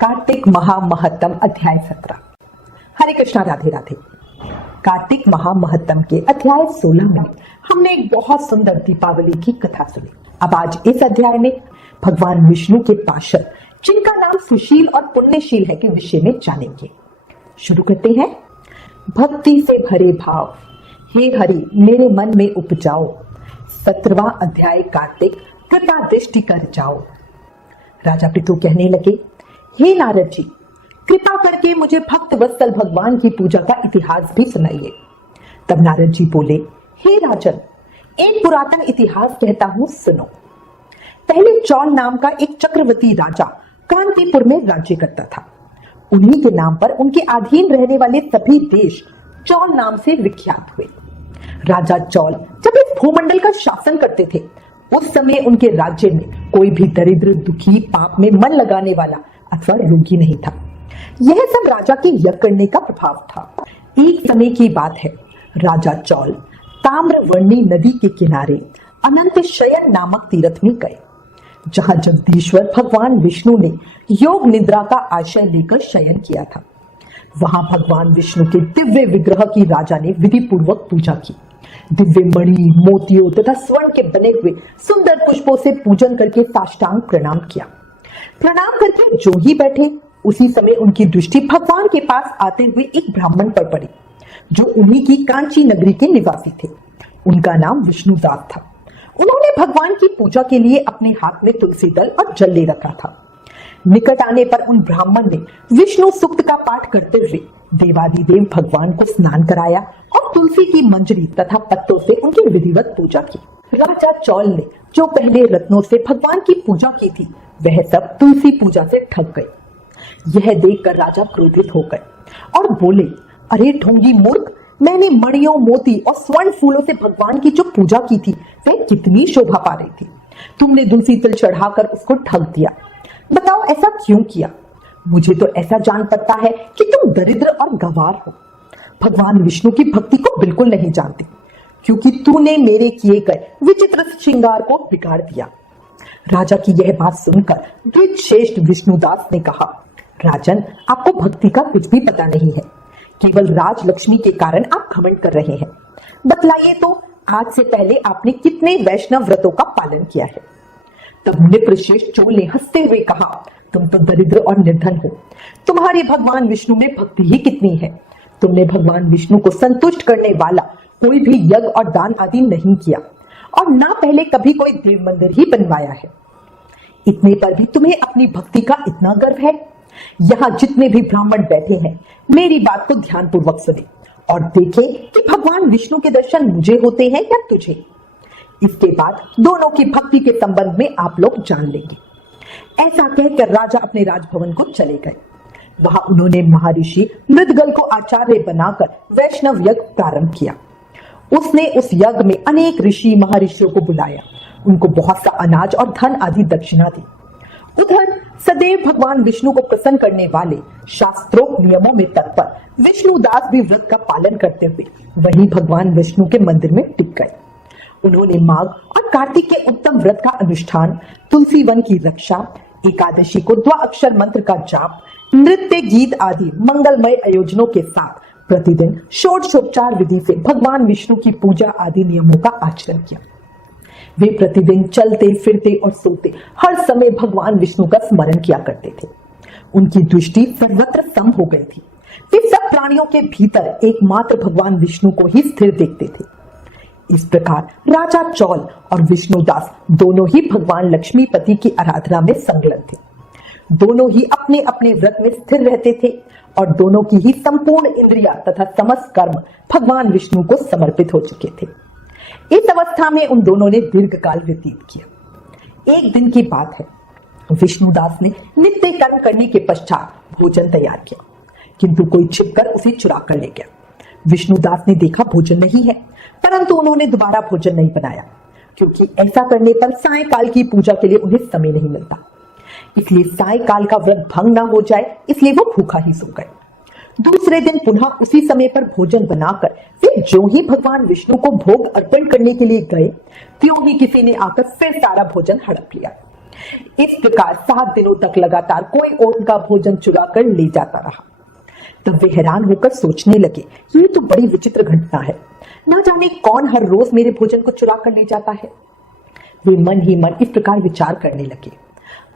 कार्तिक महामहत्तम अध्याय 17। हरे कृष्णा, राधे राधे। कार्तिक महामहत्तम के अध्याय 16 में हमने एक बहुत सुंदर दीपावली की कथा सुनी। अब आज इस अध्याय में भगवान विष्णु के पार्षद, जिनका नाम सुशील और पुण्यशील है, के विषय में जानेंगे। शुरू करते हैं। भक्ति से भरे भाव हे हरि मेरे मन में उपजाओ, 17वां अध्याय कार्तिक, कृपा दृष्टि कर जाओ। राजा पृथु कहने लगे, हे नारद जी, कृपा करके मुझे भक्त वत्सल भगवान की पूजा का इतिहास भी सुनाइए। तब नारद जी बोले, हे राजन, एक पुरातन इतिहास कहता हूं, सुनो। पहले चौल नाम का एक चक्रवर्ती राजा कांतिपुर में राज्य करता था। उन्हीं के नाम पर उनके अधीन रहने वाले सभी देश चौल नाम से विख्यात हुए। राजा चौल जब इस भूमंडल का शासन करते थे, उस समय उनके राज्य में कोई भी दरिद्र, दुखी, पाप में मन लगाने वाला अथवा रोगी नहीं था। यह सब राजा के यज्ञ करने का प्रभाव था। एक समय की बात है, राजा चौल ताम्रवर्णी नदी के किनारे अनंत शयन नामक तीर्थ में गए, जहां जगदीश्वर भगवान विष्णु ने योग निद्रा का आश्रय लेकर शयन किया था। वहां भगवान विष्णु के दिव्य विग्रह की राजा ने विधि पूर्वक पूजा की। दिव्य मणि, मोतियों तथा स्वर्ण के बने हुए सुंदर पुष्पों से पूजन करके साष्टांग प्रणाम किया। प्रणाम करके जो ही बैठे, उसी समय उनकी दृष्टि भगवान के पास आते हुए एक ब्राह्मण पर पड़ी, जो उन्हीं की कांची नगरी के निवासी थे। उनका नाम विष्णुदास था। उन्होंने भगवान की पूजा के लिए अपने हाथ में तुलसी दल और जल ले रखा था। निकट आने पर उन ब्राह्मण ने विष्णु सूक्त का पाठ करते हुए देवादिदेव भगवान को स्नान कराया और तुलसी की मंजरी तथा पत्तों से उनकी विधिवत पूजा की। राजा चौल ने जो पहले रत्नों से भगवान की पूजा की थी, वह सब तुलसी पूजा से ठग गए। यह देखकर राजा क्रोधित हो गए और बोले, अरे ढोंगी मूर्ख, मैंने मणियों, मोती और स्वर्ण फूलों से भगवान की जो पूजा की थी, वह कितनी शोभा पा रही थी। तुमने तुलसी तिल चढ़ाकर उसको ठग दिया। बताओ ऐसा क्यों किया? मुझे तो ऐसा जान पड़ता है कि तुम दरिद्र और गंवार हो, भगवान विष्णु की भक्ति को बिल्कुल नहीं जानती, क्योंकि तूने मेरे किए गए विचित्र श्रृंगार को बिगाड़ दिया। राजा की यह बात सुनकर द्विजश्रेष्ठ विष्णुदास ने कहा, राजन, आपको भक्ति का कुछ भी पता नहीं है। केवल राज लक्ष्मी के कारण आप घमंड कर रहे हैं। बतलाइए तो, आज से पहले आपने कितने वैष्णव व्रतों का पालन किया है? तब नृपश्रेष्ठ चोल ने हंसते हुए कहा, तुम तो दरिद्र और निर्धन हो। तुम्हारे भगवान विष्णु में भक्ति ही कितनी है। तुमने भगवान विष्णु को संतुष्ट करने वाला कोई भी यज्ञ और दान आदि नहीं किया, और ना पहले कभी कोई देव मंदिर ही बनवाया है। इतने पर भी तुम्हें अपनी भक्ति का इतना गर्व है। यहाँ जितने भी ब्राह्मण बैठे हैं, मेरी बात को ध्यानपूर्वक सुने और देखें कि भगवान विष्णु के दर्शन मुझे होते हैं या तुझे। इसके बाद दोनों की भक्ति के संबंध में आप लोग जान लेंगे। ऐसा कहकर राजा अपने राजभवन को चले गए। वहां उन्होंने महर्षि मृदगल को आचार्य बनाकर वैष्णव यज्ञ प्रारंभ किया। उसने उस यज्ञ में अनेक ऋषि महर्षियों को बुलाया, उनको बहुत सा अनाज और धन आदि दक्षिणा दी। उधर सदैव भगवान विष्णु को प्रसन्न करने वाले शास्त्रोक्त नियमों में तत्पर विष्णुदास भी व्रत का पालन करते हुए वहीं भगवान विष्णु के मंदिर में टिक गए। उन्होंने माघ और कार्तिक के उत्तम व्रत का अनुष्ठान, तुलसी वन की रक्षा, एकादशी को द्वाअक्षर मंत्र का जाप, नृत्य, गीत आदि मंगलमय आयोजनों के साथ प्रतिदिन षोडशोपचार विधि से भगवान विष्णु की पूजा आदि नियमों का आचरण किया। वे प्रतिदिन चलते फिरते और सोते हर समय भगवान विष्णु का स्मरण किया करते थे। उनकी दृष्टि सर्वत्र सम हो गई थी। वे सब प्राणियों के भीतर एकमात्र भगवान विष्णु को ही स्थिर देखते थे। इस प्रकार राजा चौल और विष्णुदास दोनों ही भगवान लक्ष्मीपति की आराधना में संलग्न थे। दोनों ही अपने अपने व्रत में स्थिर रहते थे और दोनों की ही संपूर्ण इंद्रिया तथा समस्त कर्म भगवान विष्णु को समर्पित हो चुके थे। इस अवस्था में उन दोनों ने दीर्घ काल व्यतीत किया। एक दिन की बात है, विष्णुदास ने नित्य कर्म करने के पश्चात भोजन तैयार किया, किंतु कोई छिपकर उसे चुरा कर ले गया। विष्णुदास ने देखा भोजन नहीं है, परंतु उन्होंने दोबारा भोजन नहीं बनाया, क्योंकि ऐसा करने पर सायंकाल की पूजा के लिए उन्हें समय नहीं मिलता। इसलिए सायंकाल का व्रत भंग ना हो जाए, इसलिए वो भूखा ही सो गए। दूसरे दिन पुनः उसी समय पर भोजन बनाकर वे जो ही भगवान विष्णु को भोग अर्पण करने के लिए गए, त्यों ही किसी ने आकर फिर सारा भोजन हड़प लिया। इस प्रकार 7 दिनों तक लगातार कोई उनका भोजन चुरा कर ले जाता रहा। तब वे हैरान होकर सोचने लगे, ये तो बड़ी विचित्र घटना है, ना जाने कौन हर रोज मेरे भोजन को चुरा कर ले जाता है। वे मन ही मन इस प्रकार विचार करने लगे,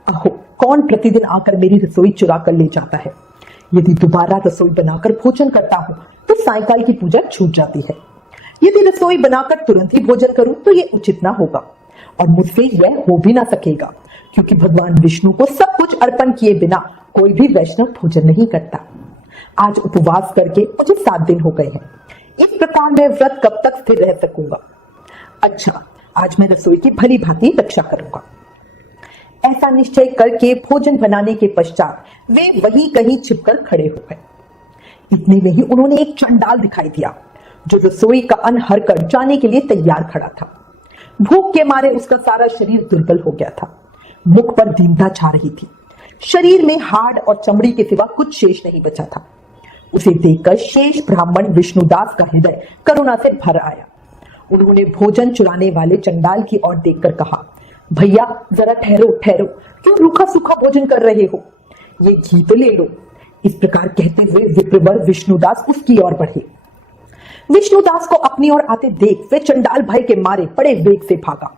अहो, कौन प्रतिदिन आकर मेरी रसोई चुरा कर ले जाता है। यदि दोबारा रसोई बनाकर भोजन करता हूं तो सायंकाल की पूजा छूट जाती है। यदि रसोई बनाकर तुरंत ही भोजन करूं तो ये उचित ना होगा और मुझसे यह हो भी ना सकेगा, क्योंकि भगवान विष्णु को सब कुछ अर्पण किए बिना कोई भी वैष्णव भोजन नहीं करता। आज उपवास करके मुझे 7 दिन हो गए हैं, इस प्रकार मैं व्रत कब तक स्थिर रह सकूंगा। अच्छा, आज मैं रसोई की भली भांति रक्षा करूंगा। ऐसा निश्चय करके भोजन बनाने के पश्चात वे वहीं कहीं छिपकर खड़े हो गए। इतने में ही उन्होंने एक चंडाल दिखाई दिया जो रसोई का अन्न हर कर जाने के लिए तैयार खड़ा था। भूख के मारे उसका सारा शरीर दुर्बल हो गया था, मुख पर दीनता छा रही थी, शरीर में हाड़ और चमड़ी के सिवा कुछ शेष नहीं बचा था। उसे देखकर शेष ब्राह्मण विष्णुदास का हृदय करुणा से भर आया। उन्होंने भोजन चुराने वाले चंडाल की ओर देखकर कहा, भैया जरा ठहरो ठहरो, क्यों रूखा सूखा भोजन कर रहे हो, ये घी तो ले लो। इस प्रकार कहते हुए विप्रवर विष्णुदास उसकी ओर बढ़े। विष्णुदास को अपनी ओर आते देख वे चंडाल भय के मारे बड़े वेग से भागा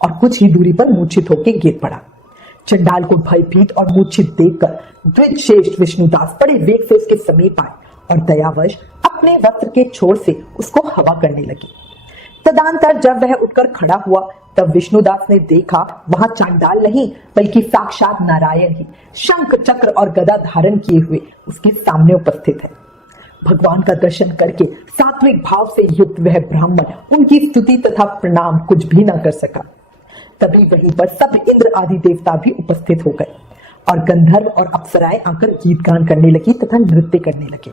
और कुछ ही दूरी पर मूर्छित होकर गिर पड़ा। चंडाल को भयभीत और मूर्छित देखकर द्विजश्रेष्ठ विष्णुदास बड़े वेग से उसके समीप आए और दयावश अपने वस्त्र के छोर से उसको हवा करने लगी। तदंतर जब वह उठकर खड़ा हुआ तब विष्णुदास ने देखा वहां चांडाल नहीं बल्कि साक्षात नारायण ही शंख चक्र और गदा धारण किए हुए उसके सामने उपस्थित है। भगवान का दर्शन करके सात्विक भाव से युक्त वह ब्राह्मण उनकी स्तुति तथा प्रणाम कुछ भी न कर सका। तभी वहीं पर सब इंद्र आदि देवता भी उपस्थित हो गए और गंधर्व और अप्सराएं आकर गीत गान करने लगी तथा नृत्य करने लगे।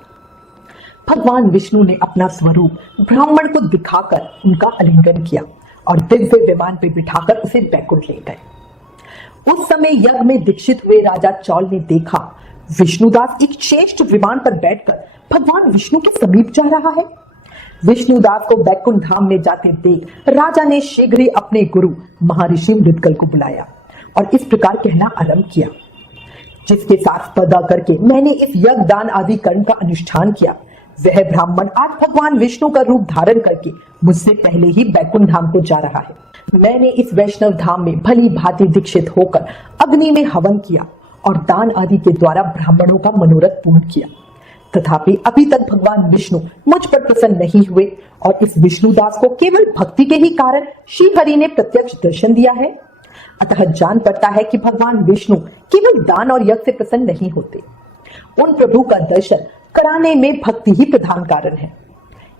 भगवान विष्णु ने अपना स्वरूप ब्राह्मण को दिखाकर उनका आलिंगन किया और दिव्य विमान पर बिठाकर उसे बैकुंठ ले गए। उस समय यज्ञ में दीक्षित हुए राजा चौल ने देखा विष्णुदास एक श्रेष्ठ विमान पर बैठकर भगवान विष्णु के समीप जा रहा है। विष्णुदास को बैकुंठ धाम में जाते देख राजा ने शीघ्र ही अपने गुरु महर्षि मृदगल को बुलाया और इस प्रकार कहना आरंभ किया, जिसके साथ स्पर्धा करके मैंने इस यज्ञ दान आदि कर्म का अनुष्ठान किया, वह ब्राह्मण आज भगवान विष्णु का रूप धारण करके मुझसे पहले ही बैकुंठ धाम को जा रहा है। मैंने इस वैष्णव धाम में भली भांति दीक्षित होकर अग्नि में हवन किया और दान आदि के द्वारा ब्राह्मणों का मनोरथ पूर्ण किया, तथापि अभी तक भगवान विष्णु मुझ पर प्रसन्न नहीं हुए और इस विष्णुदास को केवल भक्ति के ही कारण श्री हरि ने प्रत्यक्ष दर्शन दिया है। अतः जान पड़ता है कि भगवान विष्णु केवल दान और यज्ञ से प्रसन्न नहीं होते, उन प्रभु का दर्शन कराने में भक्ति ही प्रधान कारण है।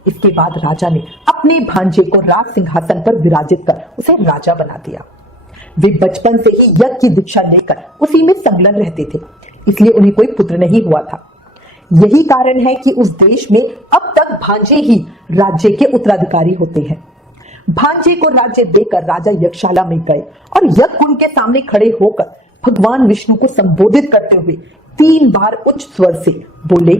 इसके बाद राजा ने अपने भांजे को राज सिंहासन पर विराजित कर उसे राजा बना दिया। वे बचपन से ही यज्ञ की दीक्षा लेकर उसी में संलग्न रहते थे, इसलिए उन्हें कोई पुत्र नहीं हुआ था। यही कारण है कि उस देश में अब तक भांजे ही राज्य के उत्तराधिकारी होते हैं। भांजे को राज्य देकर राजा यज्ञशाला में गए और यज्ञ कुंड के सामने खड़े होकर भगवान विष्णु को संबोधित करते हुए 3 बार उच्च स्वर से बोले,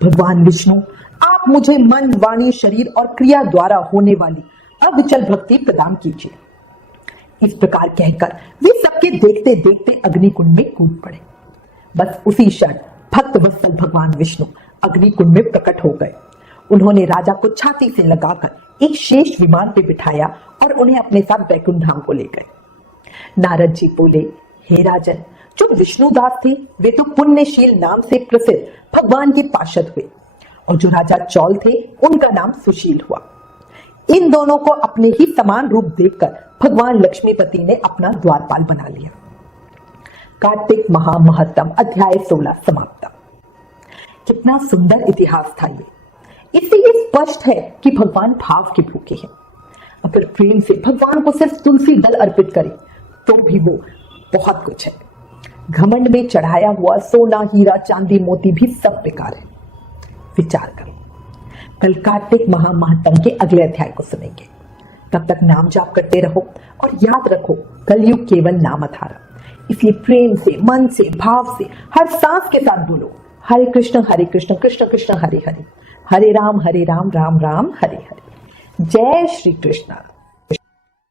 भगवान विष्णु, आप मुझे मन, वाणी, शरीर और क्रिया द्वारा होने वाली अविचल भक्ति प्रदान कीजिए। इस प्रकार कहकर वे सबके देखते देखते अग्निकुंड में कूद पड़े। बस उसी क्षण भक्त वत्सल भगवान विष्णु अग्निकुंड में प्रकट हो गए। उन्होंने राजा को छाती से लगाकर एक शेष विमान पे बिठाया और उन्हें अपने साथ बैकुंठ धाम को ले गए। नारद जी बोले, हे राजन, जो विष्णुदास थे वे तो पुण्यशील नाम से प्रसिद्ध भगवान के पार्षद हुए और जो राजा चौल थे उनका नाम सुशील हुआ। इन दोनों को अपने ही समान रूप देखकर भगवान लक्ष्मीपति ने अपना द्वारपाल बना लिया। कार्तिक महामहत्तम अध्याय 16 समाप्त। कितना सुंदर इतिहास था ये। इससे ये स्पष्ट है कि भगवान भाव के भूखे हैं। अगर प्रेम से भगवान को सिर्फ तुलसी दल अर्पित करें तो भी वो बहुत कुछ है। घमंड में चढ़ाया हुआ सोना, हीरा, चांदी, मोती भी सब बेकार है। विचार करो। कल कार्तिक महामहत्तम के अगले अध्याय को सुनेंगे। तब तक नाम जाप करते रहो और याद रखो, कलयुग केवल नाम अधारा। इसलिए प्रेम से, मन से, भाव से, हर सांस के साथ बोलो, हरे कृष्ण कृष्ण कृष्ण हरे हरे, हरे राम राम राम हरे हरे। जय श्री कृष्ण।